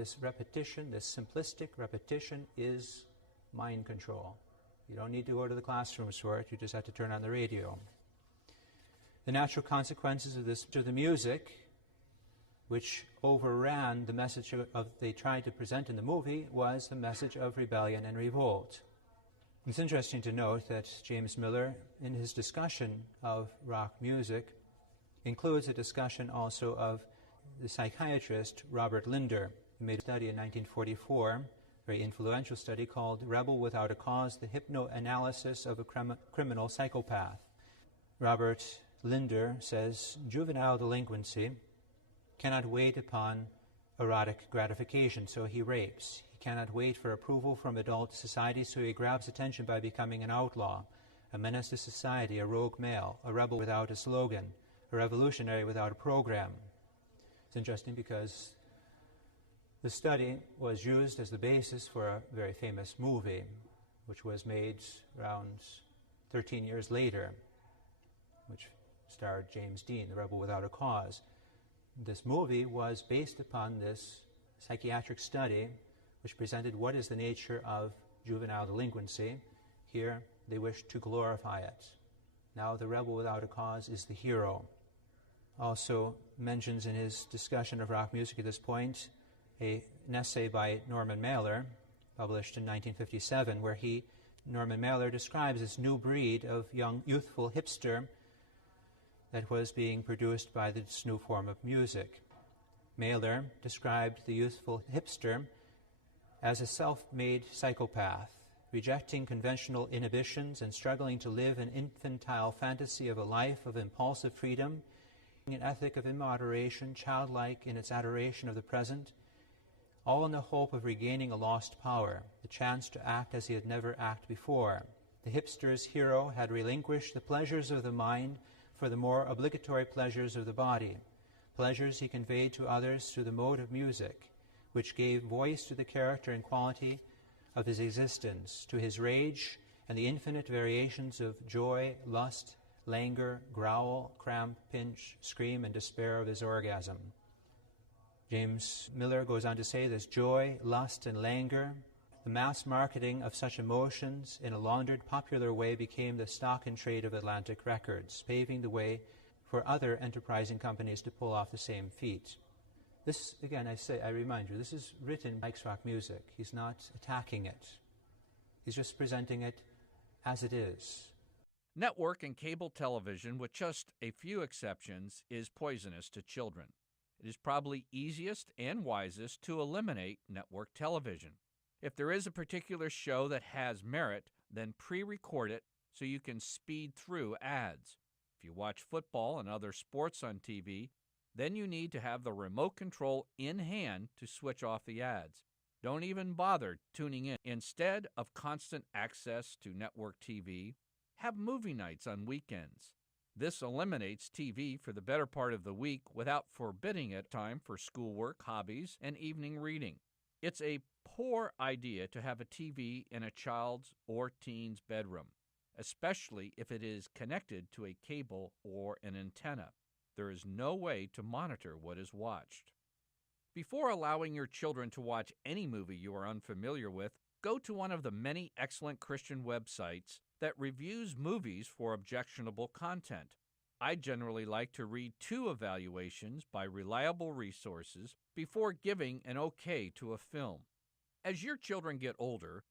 This repetition, this simplistic repetition, is mind control. You don't need to go to the classrooms for it, you just have to turn on the radio. The natural consequences of the music, which overran the message they tried to present in the movie, was the message of rebellion and revolt. It's interesting to note that James Miller, in his discussion of rock music, includes a discussion also of the psychiatrist Robert Linder, who made a study in 1944, a very influential study called Rebel Without a Cause, the Hypnoanalysis of a Criminal Psychopath. Robert Linder says, juvenile delinquency cannot wait upon erotic gratification, so he rapes. He cannot wait for approval from adult society, so he grabs attention by becoming an outlaw, a menace to society, a rogue male, a rebel without a slogan, a revolutionary without a program. It's interesting because the study was used as the basis for a very famous movie, which was made around 13 years later, which starred James Dean, The Rebel Without a Cause. This movie was based upon this psychiatric study, which presented what is the nature of juvenile delinquency. Here, they wish to glorify it. Now the rebel without a cause is the hero. Also mentions in his discussion of rock music at this point an essay by Norman Mailer, published in 1957, where Norman Mailer describes this new breed of young, youthful hipster that was being produced by this new form of music. Mailer described the youthful hipster as a self-made psychopath, rejecting conventional inhibitions and struggling to live an infantile fantasy of a life of impulsive freedom, an ethic of immoderation, childlike in its adoration of the present, all in the hope of regaining a lost power, the chance to act as he had never acted before. The hipster's hero had relinquished the pleasures of the mind for the more obligatory pleasures of the body, pleasures he conveyed to others through the mode of music, which gave voice to the character and quality of his existence, to his rage and the infinite variations of joy, lust, languor, growl, cramp, pinch, scream, and despair of his orgasm. James Miller goes on to say this joy, lust, and languor, the mass marketing of such emotions in a laundered, popular way became the stock in trade of Atlantic Records, paving the way for other enterprising companies to pull off the same feat. This, again, I remind you, this is written like rock music. He's not attacking it. He's just presenting it as it is. Network and cable television, with just a few exceptions, is poisonous to children. It is probably easiest and wisest to eliminate network television. If there is a particular show that has merit, then pre-record it so you can speed through ads. If you watch football and other sports on TV, then you need to have the remote control in hand to switch off the ads. Don't even bother tuning in. Instead of constant access to network TV, have movie nights on weekends. This eliminates TV for the better part of the week without forbidding it time for schoolwork, hobbies, and evening reading. It's a poor idea to have a TV in a child's or teen's bedroom, especially if it is connected to a cable or an antenna. There is no way to monitor what is watched. Before allowing your children to watch any movie you are unfamiliar with, go to one of the many excellent Christian websites that reviews movies for objectionable content. I generally like to read 2 evaluations by reliable resources before giving an okay to a film. As your children get older,